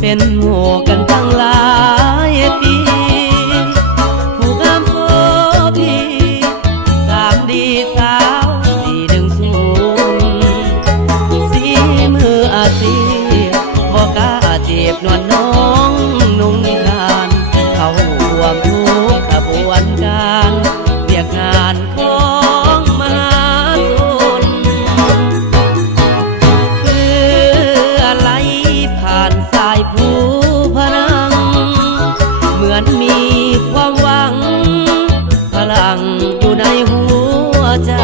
เป็นหมู่กันตั้งหลายปีผู้งามโสพี3 ดีสาว410สีมืออาชีพบ่กล้าจีบนวลน้องนุ่งทานเขารวมทุกขบวนการเรียกงานของมหาชนไหลผ่านสายภูพนังเหมือนมีความหวังพลังอยู่ในหัวใจ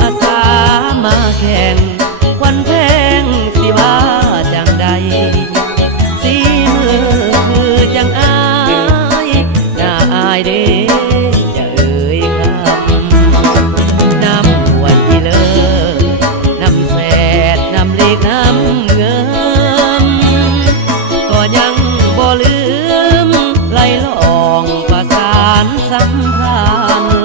อาสามาแข่งควันแพงสิว่าจังใดสีมือคือจังอายน่าอายเด้จะเอ่ยคำน้ำหวยที่เลิศน้ำแสดน้ำเล็กน้ำเงิมก็ยังบ่ลืมไหลลองประสานสัมพันธ์